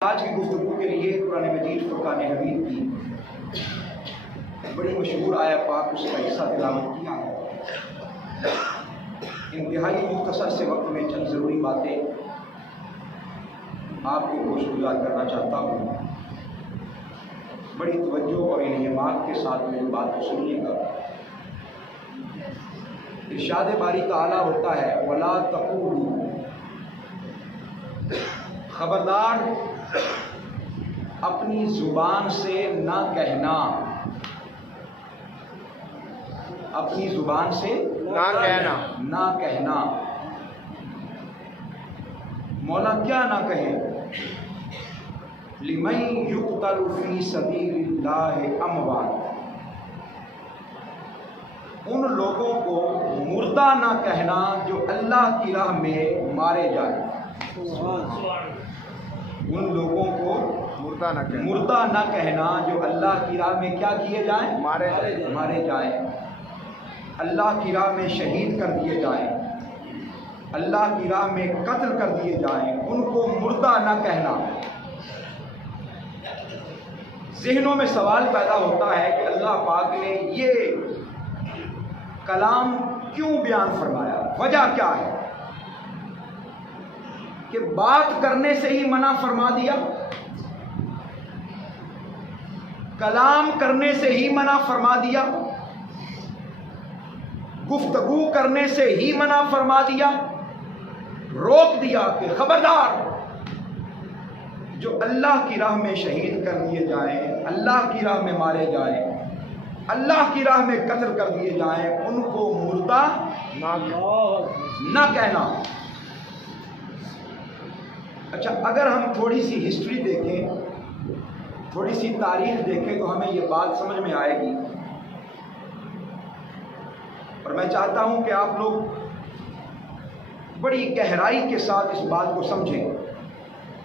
آج کی گفتگو کے لیے قرآن مجید فرقان حمید کی بڑی مشہور آیت پاک اس کا حصہ تلاوت کیا ہے۔ انتہائی مختصر سے وقت میں چند ضروری باتیں آپ کو گوش گزار کرنا چاہتا ہوں۔ بڑی توجہ اور انہماک کے ساتھ میری بات کو سنیے گا۔ ارشاد باری تعالیٰ ہوتا ہے وَلَا تَقُولُوا، خبردار اپنی زبان سے نہ کہنا، اپنی زبان سے نہ کہنا۔ مولا کیا نہ کہے؟ لِمَن يُقْتَلُ فِي سَبِيلِ اللَّهِ أَمْوَاتٌ، ان لوگوں کو مردہ نہ کہنا جو اللہ کی راہ میں مارے جائیں۔ ان لوگوں کو مردہ نہ کہنا جو اللہ کی راہ میں کیا کیے جائیں؟ مارے جائیں، اللہ کی راہ میں شہید کر دیے جائیں، اللہ کی راہ میں قتل کر دیے جائیں، ان کو مردہ نہ کہنا۔ ذہنوں میں سوال پیدا ہوتا ہے کہ اللہ پاک نے یہ کلام کیوں بیان فرمایا؟ وجہ کیا ہے کہ بات کرنے سے ہی منع فرما دیا، کلام کرنے سے ہی منع فرما دیا، گفتگو کرنے سے ہی منع فرما دیا، روک دیا کہ خبردار جو اللہ کی راہ میں شہید کر دیے جائیں، اللہ کی راہ میں مارے جائیں، اللہ کی راہ میں قتل کر دیے جائیں، ان کو مردہ نہ کہنا۔ اچھا، اگر ہم تھوڑی سی ہسٹری دیکھیں، تھوڑی سی تاریخ دیکھیں تو ہمیں یہ بات سمجھ میں آئے گی، اور میں چاہتا ہوں کہ آپ لوگ بڑی گہرائی کے ساتھ اس بات کو سمجھیں،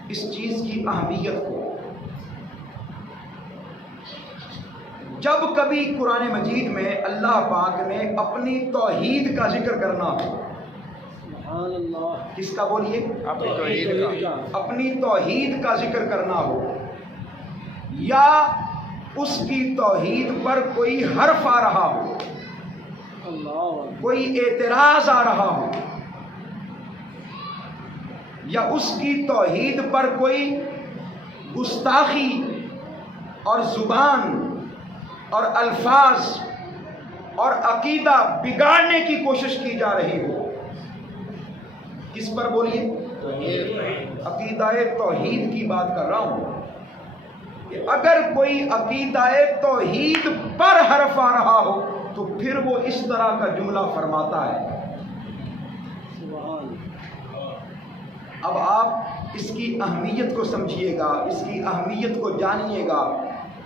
اس چیز کی اہمیت کو۔ جب کبھی قرآن مجید میں اللہ پاک نے اپنی توحید کا ذکر کرنا ہو، کس کا بولیے؟ اپنی توحید کا ذکر کرنا ہو، یا اس کی توحید پر کوئی حرف آ رہا ہو، کوئی اعتراض آ رہا ہو، یا اس کی توحید پر کوئی گستاخی اور زبان اور الفاظ اور عقیدہ بگاڑنے کی کوشش کی جا رہی ہو، کس پر بولیے؟ عقیدہ توحید کی بات کر رہا ہوں کہ اگر کوئی عقیدہ توحید پر حرف آ رہا ہو تو پھر وہ اس طرح کا جملہ فرماتا ہے۔ اب آپ اس کی اہمیت کو سمجھیے گا، اس کی اہمیت کو جانیے گا،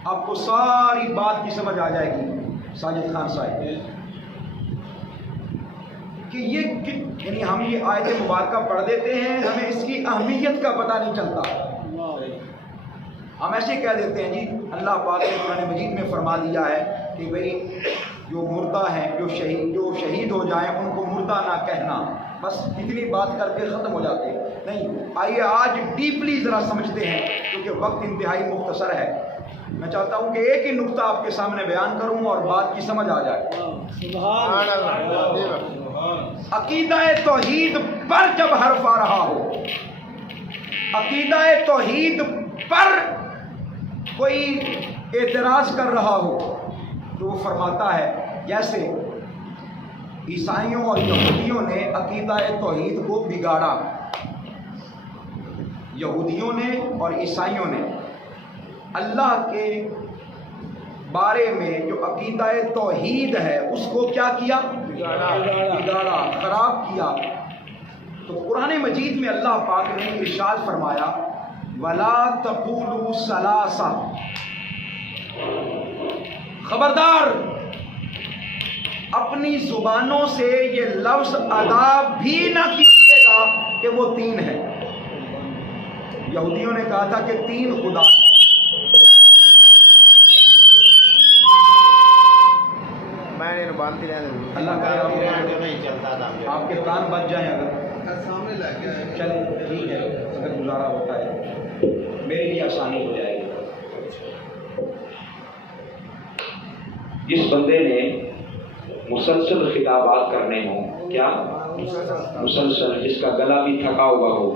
آپ کو ساری بات کی سمجھ آ جائے گی ساجد خان صاحب، کہ یہ یعنی ہم یہ آیت مبارکہ پڑھ دیتے ہیں، ہمیں اس کی اہمیت کا پتہ نہیں چلتا۔ ہم ایسے کہہ دیتے ہیں جی اللہ پاک نے قرآن مجید میں فرما دیا ہے کہ بھئی جو مردہ ہیں، جو شہید ہو جائیں ان کو مردہ نہ کہنا، بس اتنی بات کر کے ختم ہو جاتے ہیں۔ نہیں، آئیے آج ڈیپلی ذرا سمجھتے ہیں، کیونکہ وقت انتہائی مختصر ہے۔ میں چاہتا ہوں کہ ایک ہی نقطہ آپ کے سامنے بیان کروں اور بات کی سمجھ آ جائے۔ سبحان اللہ۔ عقیدہ توحید پر جب حرف آ رہا ہو، عقیدہ توحید پر کوئی اعتراض کر رہا ہو، تو وہ فرماتا ہے جیسے عیسائیوں اور یہودیوں نے عقیدہ توحید کو بگاڑا، یہودیوں نے اور عیسائیوں نے اللہ کے بارے میں جو عقیدہ توحید ہے اس کو کیا کیا؟ بگاڑا، خراب کیا۔ تو قرآن مجید میں اللہ پاک نے ارشاد فرمایا وَلَا تَقُولُوا ثَلَاثَةٌ، خبردار اپنی زبانوں سے یہ لفظ ادا بھی نہ کیجیے گا کہ وہ تین ہے۔ یہودیوں نے کہا تھا کہ تین خدا ہے، اللہ کا آپ کے کان بچ جائیں، اگر چلے ٹھیک ہے، اگر گزارا ہوتا ہے۔ میری آسانی ہو جائے گی۔ جس بندے نے مسلسل خطابات کرنے ہوں، کیا مسلسل، جس کا گلا بھی تھکا ہوا ہو،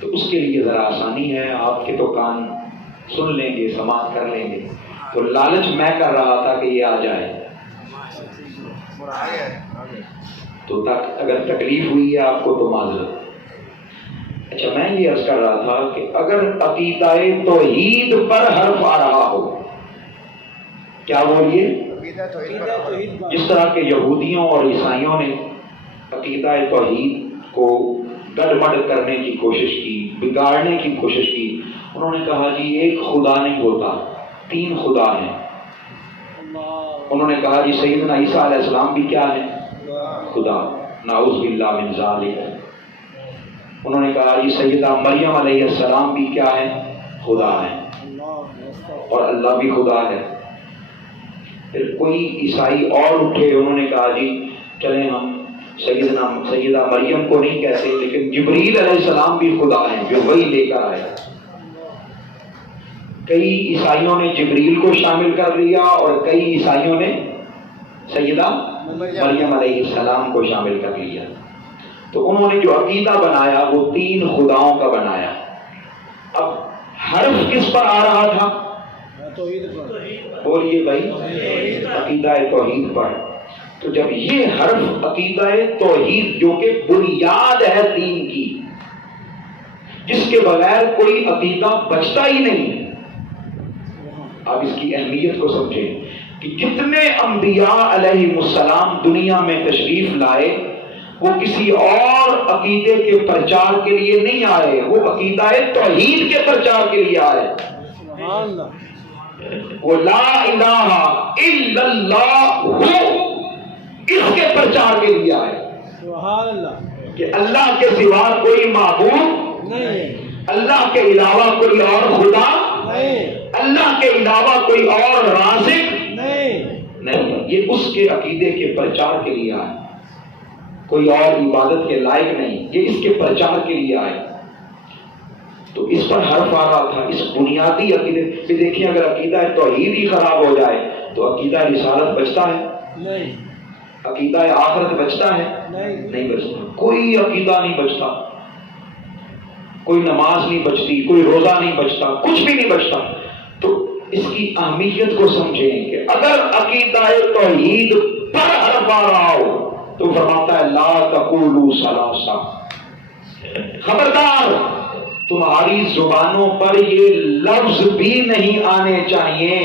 تو اس کے لیے ذرا آسانی ہے، آپ کے تو کان سن لیں گے، سماعت کر لیں گے۔ تو لالچ میں کر رہا تھا کہ یہ آ جائے، تو اگر تکلیف ہوئی ہے آپ کو تو معذرت۔ اچھا، میں یہ عرض کر رہا تھا کہ اگر عقیدہ توحید پر حرف آ رہا ہو، کیا بولیے، جس طرح کے یہودیوں اور عیسائیوں نے عقیدہ توحید کو گڑبڑ کرنے کی کوشش کی، بگاڑنے کی کوشش کی، انہوں نے کہا جی ایک خدا نہیں ہوتا، 3 خدا ہیں۔ انہوں نے کہا جی سیدنا عیسیٰ علیہ السلام بھی کیا ہے، خدا، نعوذ باللہ من ذالک۔ انہوں نے کہا جی سیدہ مریم علیہ السلام بھی کیا ہے، خدا ہے، اور اللہ بھی خدا ہے۔ پھر کوئی عیسائی اور اٹھے، انہوں نے کہا جی چلیں ہم سیدہ مریم کو نہیں کہتے، لیکن جبریل علیہ السلام بھی خدا ہیں جو وہی لے کر آئے۔ کئی عیسائیوں نے جبریل کو شامل کر لیا اور کئی عیسائیوں نے سیدہ مریم علیہ السلام کو شامل کر لیا۔ تو انہوں نے جو عقیدہ بنایا وہ 3 خداؤں کا بنایا۔ اب حرف کس پر آ رہا تھا، بولیے بھائی، عقیدہ توحید پر۔ تو جب یہ حرف عقیدہ توحید جو کہ بنیاد ہے دین کی، جس کے بغیر کوئی عقیدہ بچتا ہی نہیں، آپ اس کی اہمیت کو سمجھیں کہ جتنے انبیاء علیہ السلام دنیا میں تشریف لائے وہ کسی اور عقیدے کے پرچار کے لیے نہیں آئے، وہ عقیدہ توحید کے پرچار کے لیے آئے۔ وہ لا الہ الا اللہ ہو، اس کے پرچار کے لیے آئے کہ اللہ کے سوا کوئی معبود نہیں، اللہ کے علاوہ کوئی اور خدا نہیں، اللہ کے علاوہ کوئی اور رازق نہیں، یہ اس کے عقیدے کے پرچار کے لیے آئے، کوئی اور عبادت کے لائق نہیں، یہ اس کے پرچار کے لیے آئے۔ تو اس پر حرف آ رہا تھا، اس بنیادی عقیدے پہ۔ دیکھیں اگر عقیدہ توحید ہی خراب ہو جائے تو عقیدہ رسالت بچتا ہے نہیں، عقیدہ آخرت بچتا ہے نہیں بچتا، کوئی عقیدہ نہیں بچتا، کوئی نماز نہیں بچتی، کوئی روزہ نہیں بچتا، کچھ بھی نہیں بچتا۔ تو اس کی اہمیت کو سمجھیں کہ اگر عقیدہ توحید پر حرف آ رہا ہو تو فرماتا ہے لا تقولوا ثلاثہ، خبردار تمہاری زبانوں پر یہ لفظ بھی نہیں آنے چاہیے،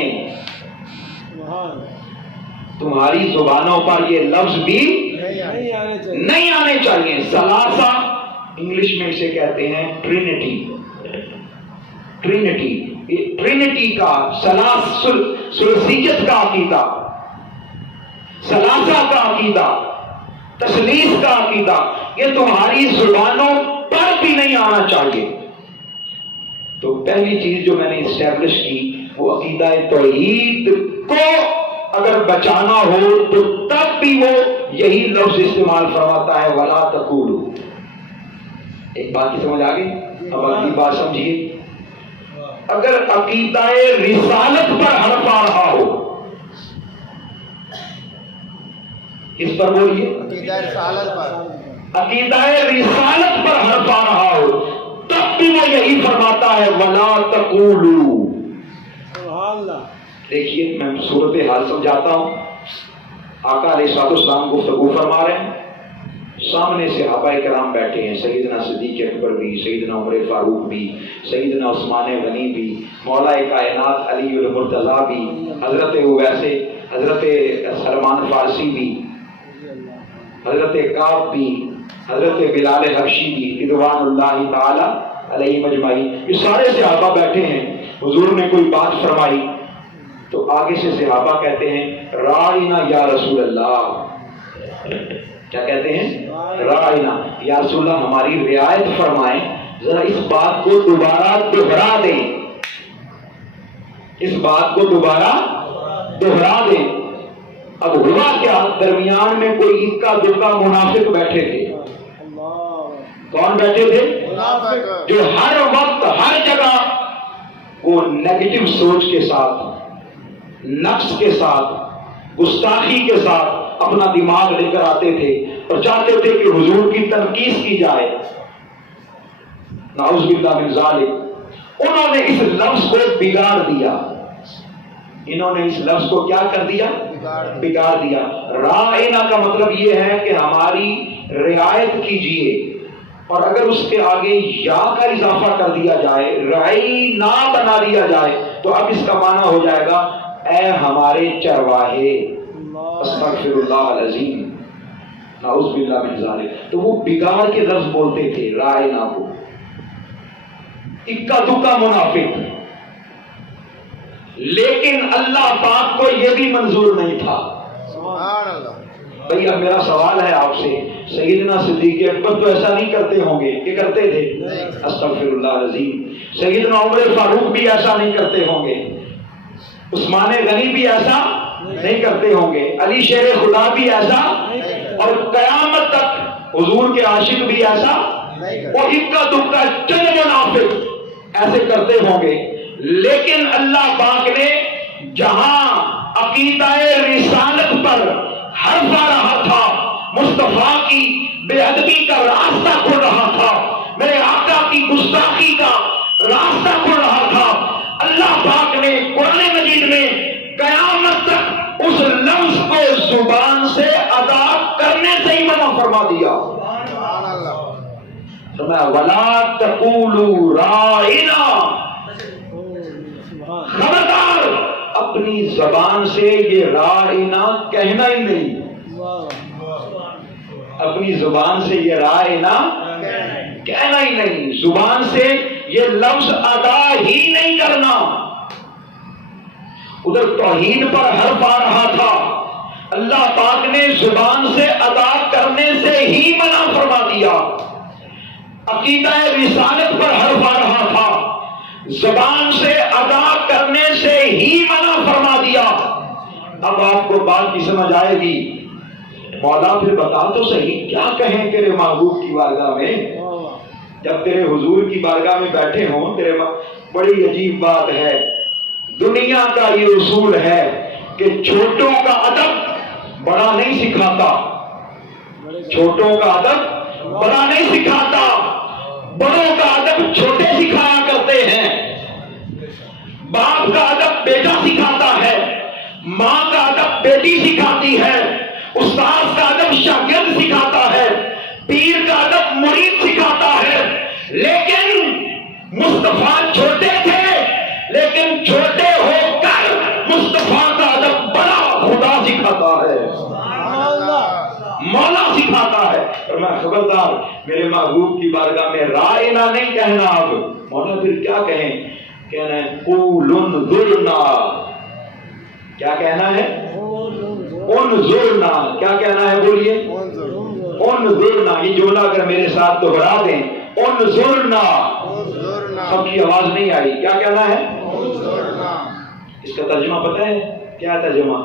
تمہاری زبانوں پر یہ لفظ بھی نہیں آنے چاہیے۔ ثلاثہ انگلش میں اسے کہتے ہیں ٹرینٹی، ٹرینٹی کا ثلاثیت کا عقیدہ، ثلاثہ کا عقیدہ، تثلیث کا عقیدہ، یہ تمہاری زبانوں پر بھی نہیں آنا چاہیے۔ تو پہلی چیز جو میں نے اسٹیبلش کی وہ عقیدہ توحید کو اگر بچانا ہو تو تب بھی وہ یہی لفظ استعمال فرماتا ہے ولا تقولوا۔ ایک بات کی سمجھ آ گئی؟ اب اگلی بات سمجھیے، اگر عقیدہ رسالت پر حرف آ رہا ہو، کس پر بولیے، عقیدہ رسالت پر، عقیدہ رسالت پر حرف آ رہا ہو تب بھی وہ یہی فرماتا ہے ولا تقولوا۔ دیکھیے میں صورتحال سمجھاتا ہوں۔ آقا علیہ السلام گفتگو فرما رہے ہیں، سامنے صحابہ کرام بیٹھے ہیں، سیدنا صدیق اکبر بھی، سیدنا عمر فاروق بھی، سیدنا عثمان غنی بھی، مولا کائنات علی المرتضیٰ بھی، حضرت اویسے، حضرت سلمان فارسی بھی، حضرت کعب بھی، حضرت بلال حبشی بھی، رضوان اللہ تعالی علیہ مجمعین، یہ سارے صحابہ بیٹھے ہیں۔ حضور نے کوئی بات فرمائی تو آگے سے صحابہ کہتے ہیں رائنا یا رسول اللہ، کیا کہتے ہیں، رائنا یا رسول اللہ، ہماری رعایت فرمائیں، ذرا اس بات کو دوبارہ دہرا دیں، اس بات کو دوبارہ دہرا دیں۔ اب ہوا کیا، درمیان میں کوئی اکا دکا منافق بیٹھے تھے۔ کون بیٹھے تھے؟ جو ہر وقت ہر جگہ وہ نیگیٹو سوچ کے ساتھ، نقص کے ساتھ، گستاخی کے ساتھ اپنا دماغ لے کر آتے تھے اور چاہتے تھے کہ حضور کی تنقید کی جائے. نعوذ باللہ من ذالک. انہوں نے اس لفظ کو بگاڑ دیا. انہوں نے اس لفظ کو کیا کر دیا؟ بگاڑ دیا. رائنا کا مطلب یہ ہے کہ ہماری رعایت کیجئے، اور اگر اس کے آگے یا کا اضافہ کر دیا جائے، رعینا بنا دیا جائے، تو اب اس کا معنی ہو جائے گا اے ہمارے چرواہے. استغفر اللہ العظیم، نعوذ باللہ من ذالک. تو وہ بگاڑ کے لفظ بولتے تھے رائنا کو. اکا دکا منافق. لیکن اللہ پاک کو یہ بھی منظور نہیں تھا. بھئی اب میرا سوال ہے آپ سے، سیدنا صدیق اکبر تو ایسا نہیں کرتے ہوں گے کہ کرتے تھے؟ استغفر اللہ العظیم. سیدنا عمر فاروق بھی ایسا نہیں کرتے ہوں گے، عثمان غنی بھی ایسا نہیں کرتے ہوں گے، علی شیر خدا بھی ایسا، اور قیامت تک حضور کے عاشق بھی ایسا. وہ اکا دکا چند منافق ایسے کرتے ہوں گے. لیکن اللہ پاک نے جہاں عقیدہ رسالت پر حرف آ رہا تھا، مصطفیٰ کی بے ادبی کا راستہ کھل رہا تھا، میرے آقا کی گستاخی کا راستہ کھل رہا تھا، اللہ پاک نے قرآن مجید میں قیامت تک اس لفظ کو زبان سے ادا کرنے سے ہی منع فرما دیا. وَلَا تَقُولُوا رَائِنَا. خبردار اپنی زبان سے یہ رائنا کہنا ہی نہیں. اپنی زبان سے یہ رائنا کہنا ہی نہیں، زبان سے یہ لفظ ادا ہی نہیں کرنا. ادھر توحید پر حرف آ رہا تھا، اللہ پاک نے زبان سے ادا کرنے سے ہی منع فرما دیا. عقیدہ رسالت پر حرف آ رہا تھا، زبان سے ادا کرنے سے ہی منع فرما دیا. اب آپ کو بات کی سمجھ آئے گی. مولا پھر بتا تو صحیح کیا کہیں تیرے محبوب کی بارگاہ میں جب تیرے حضور کی بارگاہ میں بیٹھے ہوں. تیرے بڑی عجیب بات ہے، دنیا کا یہ اصول ہے کہ چھوٹوں کا ادب بڑا نہیں سکھاتا، چھوٹوں کا ادب بڑا نہیں سکھاتا، بڑوں کا ادب چھوٹے سکھایا کرتے ہیں. باپ کا ادب بیٹا سکھاتا ہے، ماں کا ادب بیٹی سکھاتی ہے، استاد کا ادب شاگرد سکھاتا ہے، پیر کا ادب مرید سکھاتا ہے. لیکن مصطفیٰ چھوٹے تھے، لیکن چھوٹے ہو کر مصطفیٰ کا ادب بڑا خدا سکھاتا ہے، مولا سکھاتا ہے. اور میں خبردار میرے محبوب کی بارگاہ میں رائنا نہیں کہنا. اب مولا پھر کیا کہیں؟ کہنا ہے قول انظرنا. کیا کہنا ہے؟ انظرنا. کیا کہنا ہے؟ بولیے انظرنا. یہ جملہ اگر میرے ساتھ دوہرا دیں، انظرنا. سب کی آواز نہیں آئی. کیا کہنا ہے؟ اس کا ترجمہ پتہ ہے کیا ترجمہ؟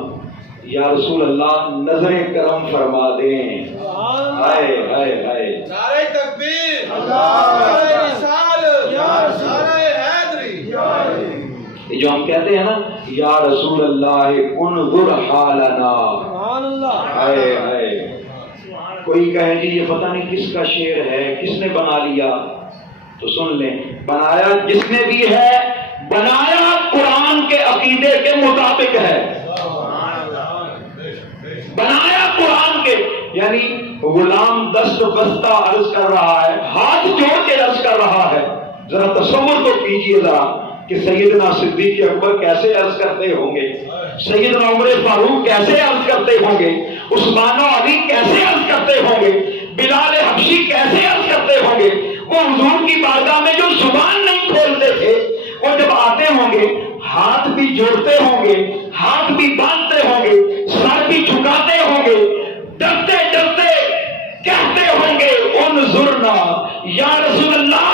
یا رسول اللہ نظر کرم فرما دیں. ہائے ہائے ہائے. نعرہ تکبیر، نعرہ رسالت، نعرہ حیدری. یہ جو ہم کہتے ہیں نا یا رسول اللہ انظر حالنا، ہائے ہائے. کوئی کہے جی یہ پتہ نہیں کس کا شعر ہے، کس نے بنا لیا، تو سن لیں. بنایا جس نے بھی ہے، بنایا قرآن کے عقیدے کے مطابق ہے. بنایا قرآن کے، یعنی غلام دست بستہ عرض کر رہا ہے، ہاتھ جوڑ کے عرض کر رہا ہے. ذرا تصور تو کیجئے ذرا کہ سیدنا صدیق اکبر کیسے عرض کرتے ہوں گے، سیدنا عمر فاروق کیسے عرض کرتے ہوں گے، عثمان و علی کیسے عرض کرتے ہوں گے، بلال حبشی کیسے عرض کرتے ہوں گے. وہ حضور کی بارگاہ میں جو زبان نہیں کھولتے تھے، وہ جب آتے ہوں گے ہاتھ بھی جوڑتے ہوں گے، ہاتھ بھی باندھتے ہوں گے، سر بھی جھکاتے ہوں گے، ڈرتے ڈرتے کہتے ہوں گے انظرنا. یا رسول اللہ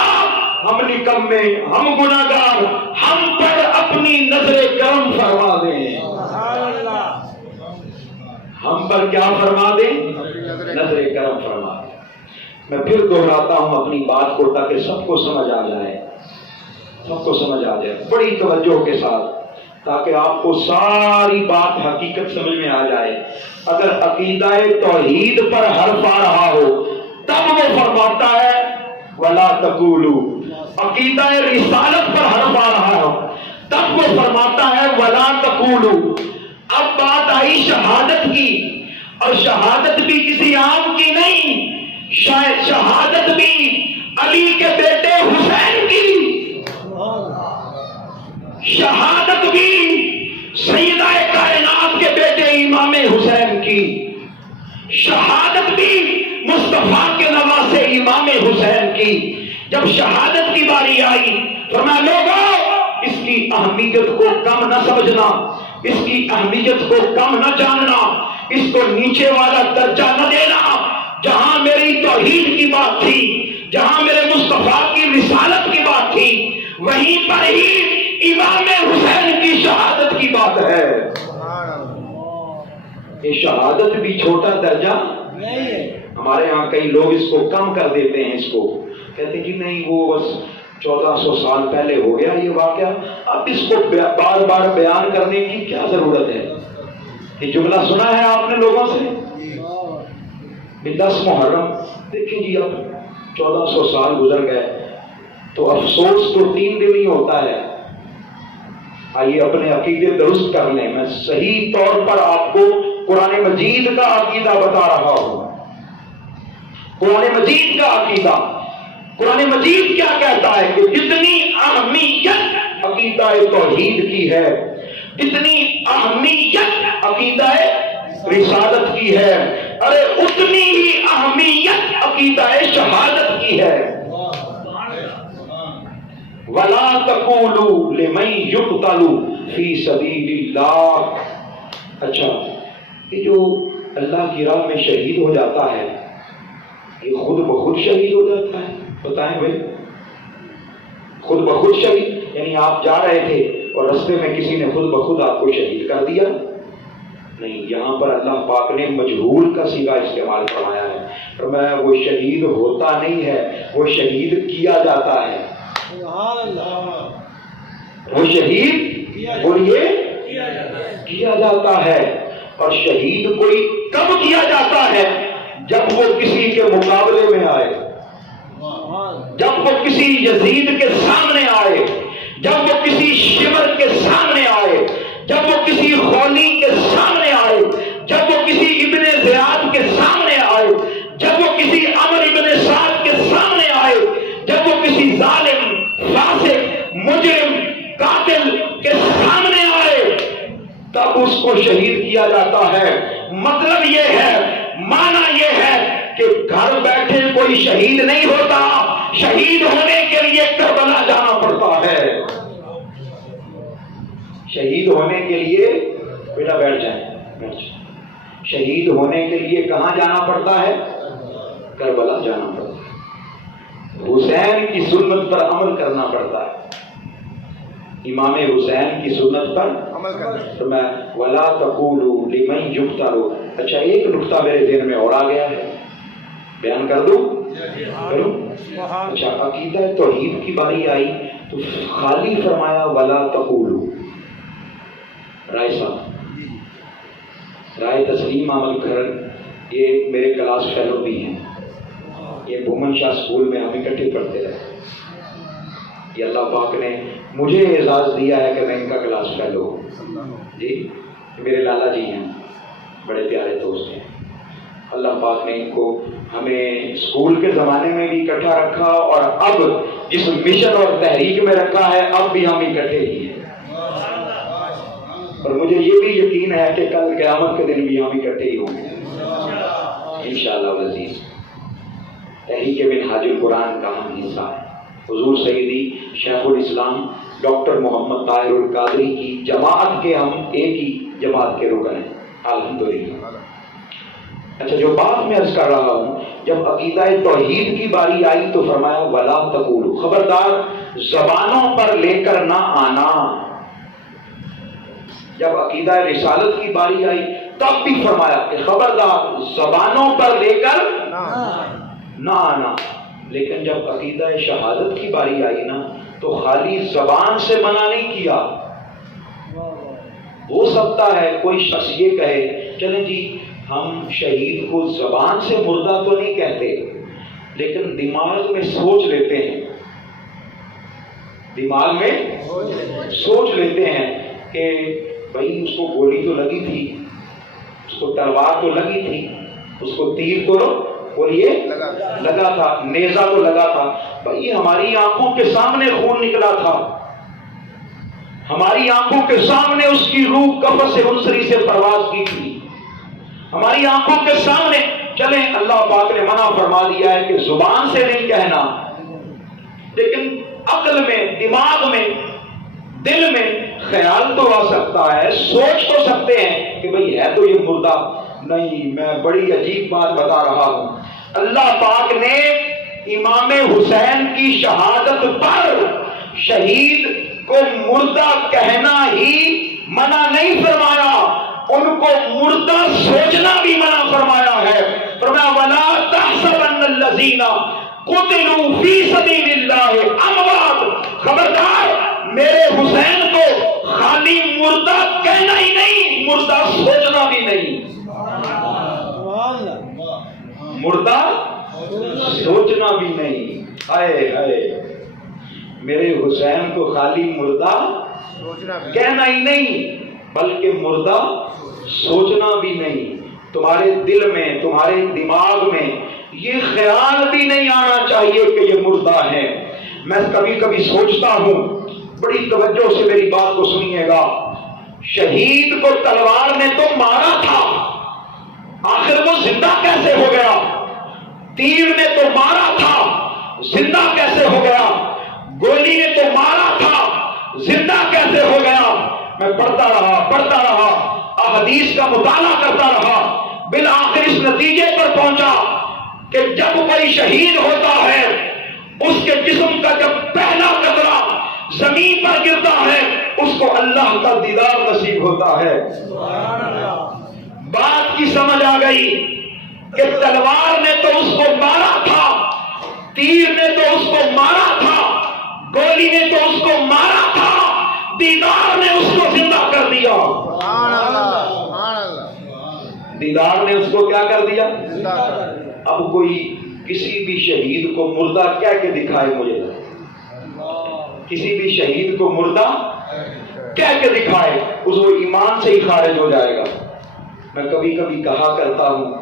ہم نکمے، ہم گناہگار، ہم پر اپنی نظر کرم فرما دیں. ہم پر کیا فرما دیں؟ نظر کرم فرما دیں. میں پھر دہراتا ہوں اپنی بات کو تاکہ سب کو سمجھ آ جائے. سب کو سمجھ آ جائے بڑی توجہ کے ساتھ، تاکہ آپ کو ساری بات حقیقت سمجھ میں آ جائے۔ اگر عقیدہ توحید پر حرف آ رہا ہو تب وہ فرماتا ہے ولا تقولوا، عقیدہ رسالت پر حرف آ رہا ہو تب وہ فرماتا ہے ولا تقولوا۔ اب بات آئی شہادت کی، اور شہادت بھی کسی عام کی نہیں، شہادت بھی علی کے بیٹے حسین کی، شہادت بھی سیدہ کائنات کے بیٹے امام حسین کی، شہادت بھی مصطفیٰ کے نواسے امام حسین کی۔ جب شہادت کی باری آئی فرمایا لوگوں اس کی اہمیت کو کم نہ سمجھنا، اس کی اہمیت کو کم نہ جاننا، اس کو نیچے والا درجہ نہ دینا۔ جہاں میری توحید کی بات تھی، جہاں میرے مصطفیٰ کی رسالت کی بات تھی، وہیں پر ہی امام حسین کی شہادت کی بات ہے۔ یہ شہادت بھی چھوٹا درجہ نہیں ہے۔ ہمارے ہاں کئی لوگ اس کو کم کر دیتے ہیں، اس کو کہتے ہیں کہ نہیں وہ بس 1400 سال پہلے ہو گیا یہ واقعہ، اب اس کو بار بار بیان کرنے کی کیا ضرورت ہے۔ یہ جملہ سنا ہے آپ نے لوگوں سے؟ 10 محرم دیکھیں جی، اب 1400 سال گزر گئے تو افسوس تو 3 دن ہی ہوتا ہے۔ آئیے اپنے عقیدے درست کر لیں۔ میں صحیح طور پر آپ کو قرآن مجید کا عقیدہ بتا رہا ہوں۔ قرآن مجید کا عقیدہ، قرآن مجید کیا کہتا ہے کہ جتنی اہمیت عقیدہ توحید کی ہے، جتنی اہمیت عقیدہ رسالت کی ہے، ارے اتنی ہی اہمیت عقیدہ شہادت کی ہے۔ وَلَا تَقُولُوا لِمَن يُقْتَلُ فِي سَبِيلِ اللَّهِ۔ اچھا، یہ جو اللہ کی راہ میں شہید ہو جاتا ہے یہ خود بخود شہید ہو جاتا ہے؟ بتائیں بھائی، خود بخود شہید یعنی آپ جا رہے تھے اور رستے میں کسی نے خود بخود آپ کو شہید کر دیا؟ نہیں، یہاں پر اللہ پاک نے مجہول کا صیغہ استعمال فرمایا ہے۔ فرمایا وہ شہید ہوتا نہیں ہے، وہ شہید کیا جاتا ہے۔ وہ شہید بولیے کیا جاتا ہے۔ اور شہید کوئی کب کیا جاتا ہے؟ جب وہ کسی کے مقابلے میں آئے، جب وہ کسی یزید کے سامنے آئے، جب وہ کسی شمر کے سامنے آئے، جب وہ کسی خولی کے سامنے آئے، جب وہ کسی ابن زیاد کے سامنے آئے، جب وہ کسی عمر ابن سعد کے سامنے آئے، جب وہ کسی ظالم، فاسق، مجرم، قاتل کے سامنے آئے، تب اس کو شہید کیا جاتا ہے۔ مطلب یہ ہے، معنی یہ ہے کہ گھر بیٹھے کوئی شہید نہیں ہوتا، شہید ہونے کے لیے کربلا جانا پڑتا ہے۔ شہید ہونے کے لیے بیٹا بیٹھ جائیں، شہید ہونے کے لیے کہاں جانا پڑتا ہے؟ کربلا جانا پڑتا ہے۔ حسین کی سنت پر عمل کرنا پڑتا ہے، امام حسین کی سنت پر عمل کرنا۔ تو میں وَلَا تَقُولُوا لِمَن يُقْتَلُ۔ اچھا، ایک نقطہ میرے ذہن میں اور آ گیا ہے، بیان کر دوں؟ کروں؟ اچھا، عقیدہ توحید کی باری آئی تو خالی فرمایا وَلَا تَقُولُوا۔ رائے صاحب، رائے تسلیم عمل کر، یہ میرے کلاس فیلو بھی ہیں، یہ بھومن شاہ اسکول میں ہم اکٹھے پڑھتے رہے۔ یہ اللہ پاک نے مجھے اعزاز دیا ہے کہ میں ان کا کلاس فیلو ہوں۔ جی، میرے لالا جی ہیں، بڑے پیارے دوست ہیں۔ اللہ پاک نے ان کو ہمیں اسکول کے زمانے میں بھی اکٹھا رکھا، اور اب جس مشن اور تحریک میں رکھا ہے اب بھی ہم اکٹھے ہی ہیں۔ اور مجھے یہ بھی یقین ہے کہ کل قیامت کے دن بھی ہم اکٹھے ہی ہوں گے انشاءاللہ العزیز۔ تحریک منہاج القرآن کا ہم حصہ ہے۔ حضور سیدی شیخ الاسلام ڈاکٹر محمد طاہر القادری کی جماعت کے ہم ایک ہی جماعت کے رکن ہیں الحمدللہ۔ اچھا، جو بات میں عرض کر رہا ہوں، جب عقیدہ توحید کی باری آئی تو فرمایا ولا تقولوا، خبردار زبانوں پر لے کر نہ آنا۔ جب عقیدہ رسالت کی باری آئی تب بھی فرمایا کہ خبردار زبانوں پر لے کر نہ آنا۔ لیکن جب عقیدہ شہادت کی باری آئی نا تو خالی زبان سے منع نہیں کیا. ہو سکتا ہے کوئی شخص یہ کہے چلیں جی ہم شہید کو زبان سے مردہ تو نہیں کہتے لیکن دماغ میں سوچ لیتے ہیں، دماغ میں سوچ لیتے ہیں کہ بھائی اس کو گولی تو لگی تھی، اس کو تلوار تو لگی تھی، اس کو تیر تو اور یہ لگا تھا، نیزہ تو لگا تھا. بھائی ہماری آنکھوں کے سامنے خون نکلا تھا، ہماری آنکھوں کے سامنے اس کی روح قفس عنصری سے پرواز کی تھی، ہماری آنکھوں کے سامنے. چلیں اللہ پاک نے منع فرما دیا ہے کہ زبان سے نہیں کہنا، لیکن عقل میں، دماغ میں، دل میں خیال تو آ سکتا ہے، سوچ تو سکتے ہیں کہ بھئی ہے تو یہ مردہ. نہیں، میں بڑی عجیب بات بتا رہا ہوں. اللہ پاک نے امام حسین کی شہادت پر شہید کو مردہ کہنا ہی منع نہیں فرمایا، ان کو مردہ سوچنا بھی منع فرمایا ہے. فرمایا وَلَا تَحْسَبَنَّ الَّذِينَ قُتِلُوا فِي سَبِيلِ اللَّهِ أَمْوَاتٌ. خبردار میرے حسین کو خالی مردہ کہنا ہی نہیں، مردہ سوچنا بھی نہیں، مردہ سوچنا بھی نہیں. ہائے ہائے، میرے حسین کو خالی مردہ کہنا ہی نہیں بلکہ مردہ سوچنا بھی نہیں. تمہارے دل میں، تمہارے دماغ میں یہ خیال بھی نہیں آنا چاہیے کہ یہ مردہ ہے. میں کبھی کبھی سوچتا ہوں، بڑی توجہ سے میری بات کو سنیے گا، شہید کو تلوار نے تو مارا تھا، آخر وہ زندہ کیسے ہو گیا؟ تیر نے تو مارا تھا، زندہ کیسے ہو گیا؟ گولی نے تو مارا تھا، زندہ کیسے ہو گیا؟ میں پڑھتا رہا، احادیث کا مطالعہ کرتا رہا، بالآخر اس نتیجے پر پہنچا کہ جب کوئی شہید ہوتا ہے اس کے جسم کا جب پہلا قطرہ زمین پر گرتا ہے اس کو اللہ کا دیدار نصیب ہوتا ہے. بات کی سمجھ آ گئی کہ تلوار نے تو اس کو مارا تھا، تیر نے تو اس کو مارا تھا، گولی نے تو اس کو مارا تھا، دیدار نے اس کو زندہ کر دیا. دیدار نے اس کو کیا کر دیا؟ اب کوئی کسی بھی شہید کو مردہ کہہ کے دکھائے، مجھے کسی بھی شہید کو مردہ کہہ کے دکھائے، اس وہ ایمان سے ہی خارج ہو جائے گا. میں کبھی کبھی کہا کرتا ہوں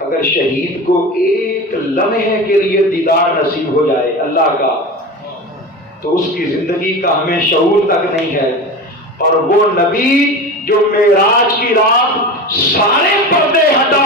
اگر شہید کو ایک لمحے کے لیے دیدار نصیب ہو جائے اللہ کا تو اس کی زندگی کا ہمیں شعور تک نہیں ہے. اور وہ نبی جو معراج کی رات سارے پردے ہٹا